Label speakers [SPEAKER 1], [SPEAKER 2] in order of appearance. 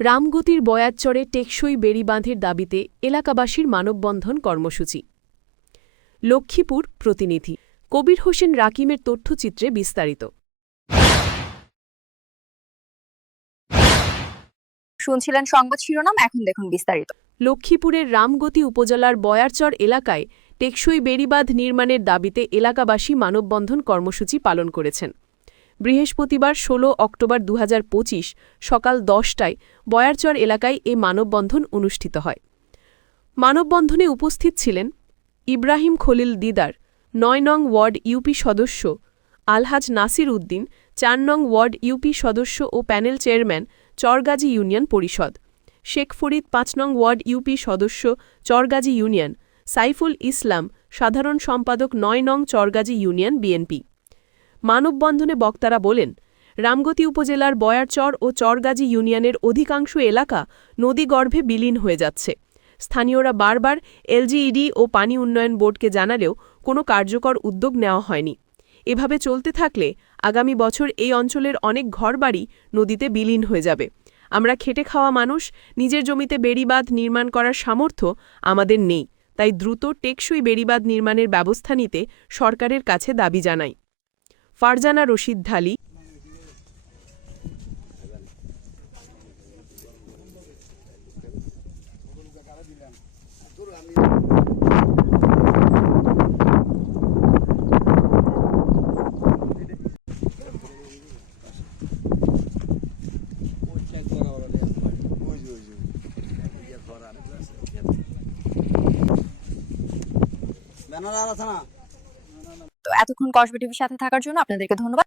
[SPEAKER 1] রামগতির বয়াতচরে টেকসই বেড়িবাঁধের দাবিতে এলাকাবাসীর মানববন্ধন কর্মসূচি। লক্ষ্মীপুর প্রতিনিধি কবির হোসেন রাকিমের তথ্যচিত্রে বিস্তারিত।
[SPEAKER 2] শুনছিলেন সংবাদ শিরোনাম এখন দেখুন বিস্তারিত।
[SPEAKER 1] লক্ষ্মীপুরের রামগতি উপজেলার বয়ারচর এলাকায় টেকসই বেড়িবাঁধ নির্মাণের দাবিতে এলাকাবাসী মানববন্ধন কর্মসূচি পালন করেছেন। বৃহস্পতিবার ১৬ অক্টোবর দু হাজার পঁচিশ সকাল দশটায় বয়ারচর এলাকায় এ মানববন্ধন অনুষ্ঠিত হয়। মানববন্ধনে উপস্থিত ছিলেন ইব্রাহিম খলিল দিদার, নয় নং ওয়ার্ড ইউপি সদস্য আলহাজ নাসির উদ্দিন, চার নং ওয়ার্ড ইউপি সদস্য ও panel chairman Chargazi union Parishad, Sheikh Farid পাঁচ নং ওয়ার্ড ইউপি সদস্য চরগাজী ইউনিয়ন, সাইফুল ইসলাম, সাধারণ সম্পাদক নয় নং চরগাজী ইউনিয়ন বিএনপি। মানববন্ধনে বক্তারা বলেন, রামগতি উপজেলার বয়ারচর ও চরগাজী ইউনিয়নের অধিকাংশ এলাকা নদীগর্ভে বিলীন হয়ে যাচ্ছে। স্থানীয়রা বারবার এলজিইডি ও পানি উন্নয়ন বোর্ডকে জানালেও কোনো কার্যকর উদ্যোগ নেওয়া হয়নি। এভাবে চলতে থাকলে আগামী বছর এই অঞ্চলের অনেক ঘরবাড়ি নদীতে বিলীন হয়ে যাবে। আমরা খেটে খাওয়া মানুষ, নিজের জমিতে বেড়িবাঁধ নির্মাণ করার সামর্থ্য আমাদের নেই, তাই দ্রুত টেকসই বেড়িবাঁধ নির্মাণের ব্যবস্থা নিতে সরকারের কাছে দাবি জানাই। ফারজানা রশিদ ঢালি।
[SPEAKER 3] ব্যানার আর আছে না?
[SPEAKER 2] এতক্ষণ কসবেটিভির সাথে থাকার জন্য আপনাদেরকে ধন্যবাদ।